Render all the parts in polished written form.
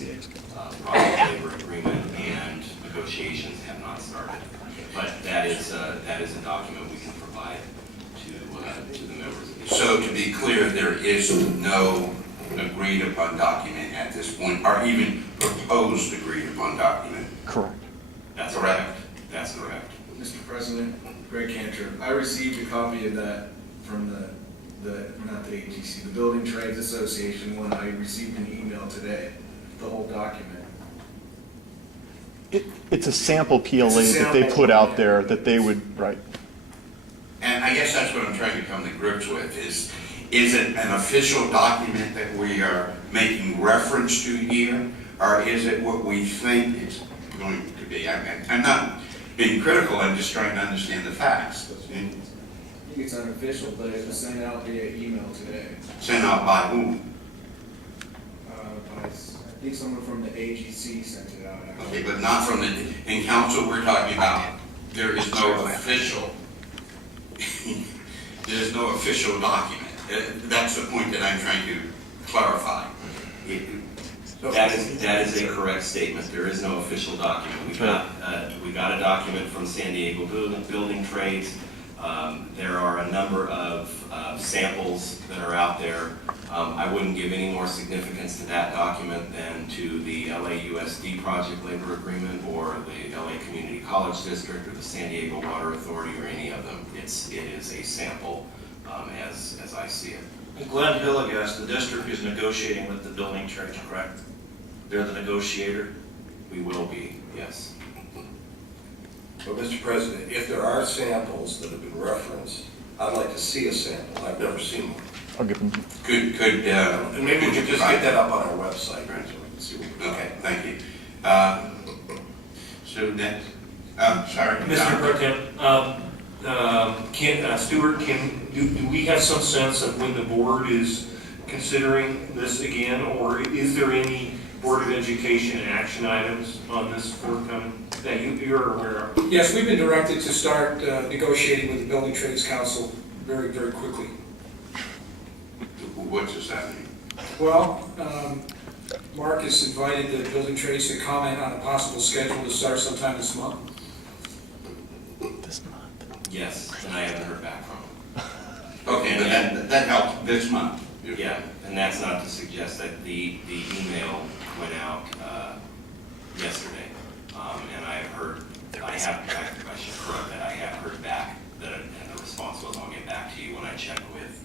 project labor agreement, and negotiations have not started. But that is a document we can provide to the members of the. So to be clear, there is no agreed upon document at this point, or even proposed agreed upon document. Correct. That's correct. That's correct. Mr. President, Greg Cantor, I received a copy of that from not the AGC, the Building Trades Association one. I received an email today, the whole document. It's a sample PLA It's a that they sample, put out yeah. there that they would, right. And I guess that's what I'm trying to come to grips with, is it an official document that we are making reference to here, or is it what we think it's going to be? I'm not being critical, I'm just trying to understand the facts. I think it's unofficial, but it was sent out via email today. Sent out by whom? I think someone from the AGC sent it out. Okay, but not from the, in council we're talking about, there is no official, there is no official document. That's the point that I'm trying to clarify. That is a correct statement. There is no official document. We got a document from San Diego Building Trades. There are a number of samples that are out there. I wouldn't give any more significance to that document than to the SDUSD project labor agreement, or the LA Community College District, or the San Diego Water Authority, or any of them. It is a sample as I see it. Glenn Hillegas, the district is negotiating with the building trades, correct? They're the negotiator? We will be, yes. But Mr. President, if there are samples that have been referenced, I'd like to see a sample. I've never seen one. I'll give them. And maybe we could just get that up on our website, right, so we can see what we're Okay, thank you. So next, sorry. Mr. Pro Tem, Stuart, do we have some sense of when the board is considering this again, or is there any Board of Education action items on this forthcoming that you're aware of? Yes, we've been directed to start negotiating with the Building Trades Council very, very quickly. What's this happening? Well, Mark has invited the Building Trades to comment on a possible schedule to start sometime this month. This month. Yes, and I haven't heard back from them. Okay, but that helped this month. Yeah, and that's not to suggest that the email went out yesterday, and I should correct that, I have heard back that, and the response was, I'll get back to you when I check with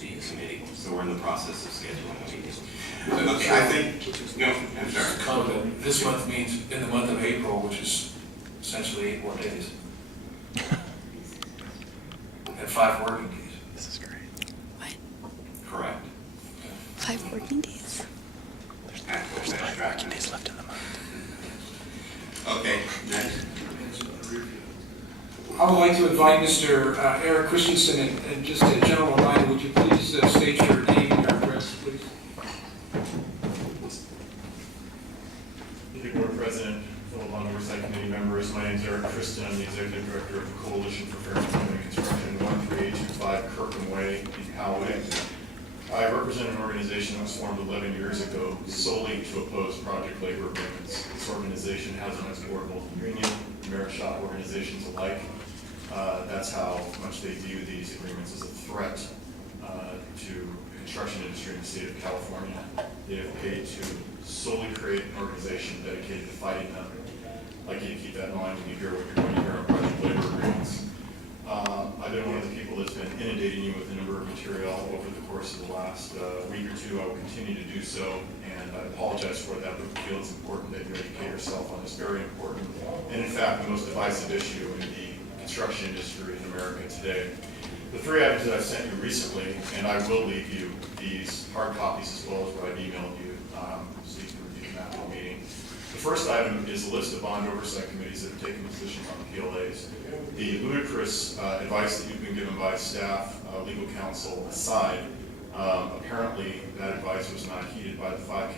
the committee. So we're in the process of scheduling a meeting. Okay, I think, no, I'm sorry. Comment. This month means in the month of April, which is essentially 8 more days. And 5 working days. This is great. What? Correct. 5 working days? There's 5 working days left in the month. Okay, next. I would like to invite Mr. Eric Christensen, and just a general reminder, would you please state your name and your address, please? Board President, fellow Bond Oversight Committee members, my name is Eric Christen. I'm the Executive Director of the Coalition for Fair Employment Construction, 13825 Kirkham Way in Poway. I represent an organization that was formed 11 years ago solely to oppose project labor agreements. This organization has on its board both union and merit shop organizations alike. That's how much they view these agreements as a threat to the construction industry in the state of California. They have paid to solely create an organization dedicated to fighting them. I'd like you to keep that in mind when you hear what you're going to hear on project labor agreements. I've been one of the people that's been inundating you with a number of material over the course of the last week or two. I will continue to do so, and I apologize for that, but I feel it's important that you educate yourself on this very important, and in fact, the most divisive issue in the construction industry in America today. The 3 items that I've sent you recently, and I will leave you these hard copies as well as what I've emailed you, so you can review them after the meeting. The first item is a list of bond oversight committees that have taken positions on the PLAs. The ludicrous advice that you've been given by staff, legal counsel aside, apparently that advice was not heeded by the five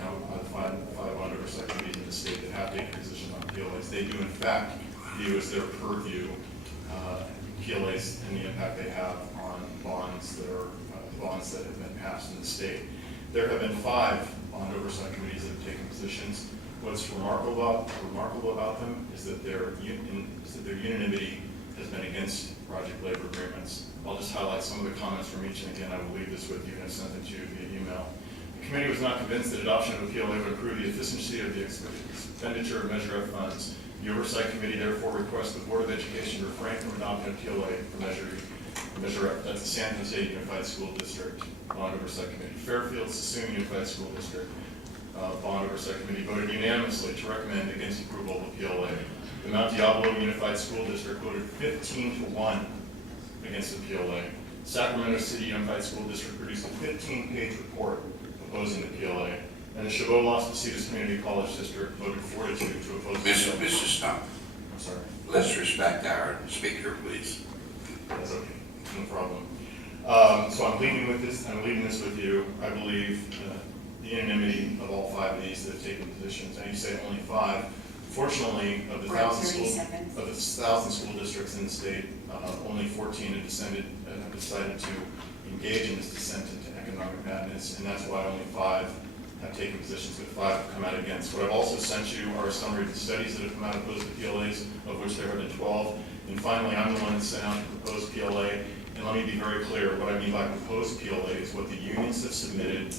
bond oversight committees in the state that have taken positions on PLAs. They do in fact view as their purview PLAs and the impact they have on bonds that are bonds that have been passed in the state. There have been 5 bond oversight committees that have taken positions. What's remarkable about them is that their unanimity has been against project labor agreements. I'll just highlight some of the comments from each, and again, I will leave this with you and I've sent it to you via email. The committee was not convinced that adoption of a PLA would improve the efficiency of the expenditure of Measure F funds. The Oversight Committee therefore requests the Board of Education refrain from adopting a PLA for Measure F. That's the San Jose Unified School District Bond Oversight Committee. Fairfield Sassoon Unified School District Bond Oversight Committee voted unanimously to recommend against approval of the PLA. The Mount Diablo Unified School District voted 15-1 against the PLA. Sacramento City Unified School District produced a 15-page report opposing the PLA. And the Chabot Las Positas Community College District voted 4-2 to oppose the PLA. Mr. Stump, I'm sorry. let's respect our speaker, please. That's okay, no problem. So I'm leaving this with you. I believe the unanimity of all 5 of these that have taken positions, and you say only 5. Fortunately, of the 1,000 school districts in the state, only 14 have decided to engage in this descent into economic madness, and that's why only 5 have taken positions, but 5 have come out against. What I've also sent you are a summary of the studies that have come out opposed to PLAs, of which there have been 12. And finally, I'm the one that sent out the proposed PLA. And let me be very clear, what I mean by proposed PLA is what the unions have submitted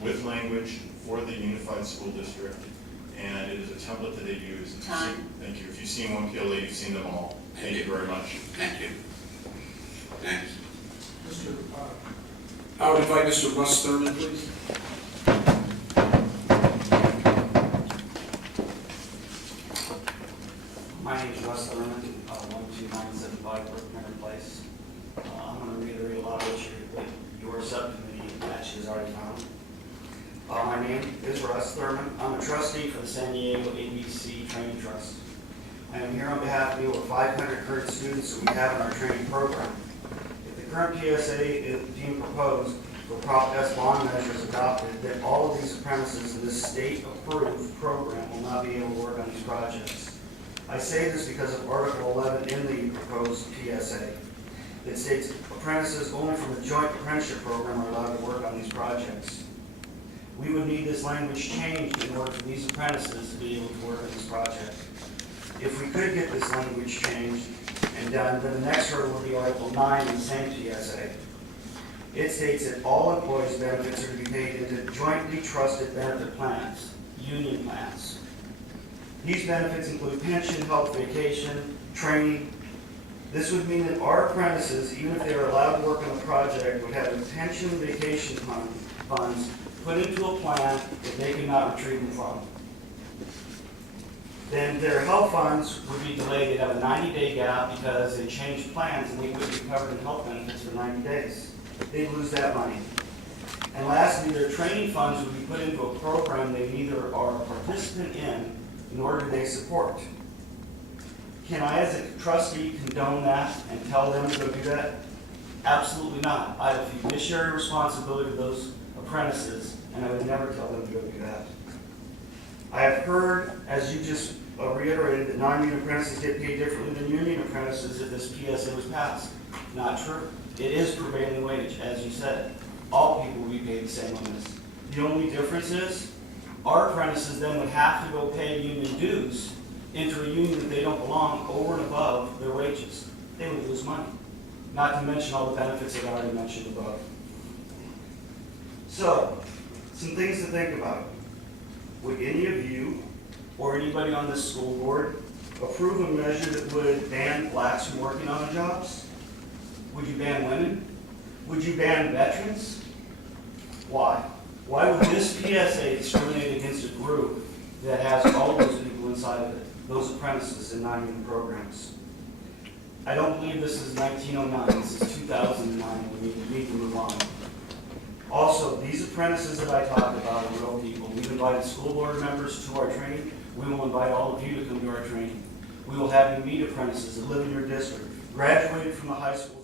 with language for the Unified School District. And it is a template that they use. Thank you. If you've seen one PLA, you've seen them all. Thank you very much. Thank you. Next. I would invite Mr. Russ Thurman, please. My name is Russ Thurman, 12975 Brookmere Place. I'm going to reiterate a lot of what your subcommittee actually has already found. My name is Russ Thurman. I'm a trustee for the San Diego ABC Training Trust. I am here on behalf of the over 500 current students that we have in our training program. If the current PSA is being proposed for Prop S bond measures adopted, then all of these apprentices in this state-approved program will not be able to work on these projects. I say this because of Article 11 in the proposed PSA. It states apprentices only from the joint apprenticeship program are allowed to work on these projects. We would need this language changed in order for these apprentices to be able to work on this project. If we could get this language changed and done, then the next hurdle would be Article 9 in the same PSA. It states that all employees' benefits are to be paid into jointly trusted benefit plans, union plans. These benefits include pension, health, vacation, training. This would mean that our apprentices, even if they are allowed to work on a project, would have pension and vacation funds put into a plan that they could not retrieve them from. Then their health funds would be delayed. They'd have a 90-day gap because they changed plans and they wouldn't be covered in health benefits for 90 days. They'd lose that money. And lastly, their training funds would be put into a program they neither are a participant in order they support. Can I, as a trustee, condone that and tell them to go do that? Absolutely not. I have a fiduciary responsibility to those apprentices, and I would never tell them to go do that. I have heard, as you just reiterated, that non-union apprentices get paid differently than union apprentices if this PSA was passed. Not true. It is prevailing wage, as you said. All people will be paid the same on this. The only difference is, our apprentices then would have to go pay union dues into a union that they don't belong over and above their wages. They would lose money. Not to mention all the benefits that I already mentioned above. So, some things to think about. Would any of you or anybody on this school board approve a measure that would ban blacks from working on the jobs? Would you ban women? Would you ban veterans? Why? Why would this PSA discriminate against a group that has all those people inside of it, those apprentices in non-union programs? I don't believe this is 1909, this is 2009, we need to move on. Also, these apprentices that I talked about are real people. We've invited school board members to our training. We will invite all of you to come to our training. We will have you meet apprentices that live in your district, graduated from the high school.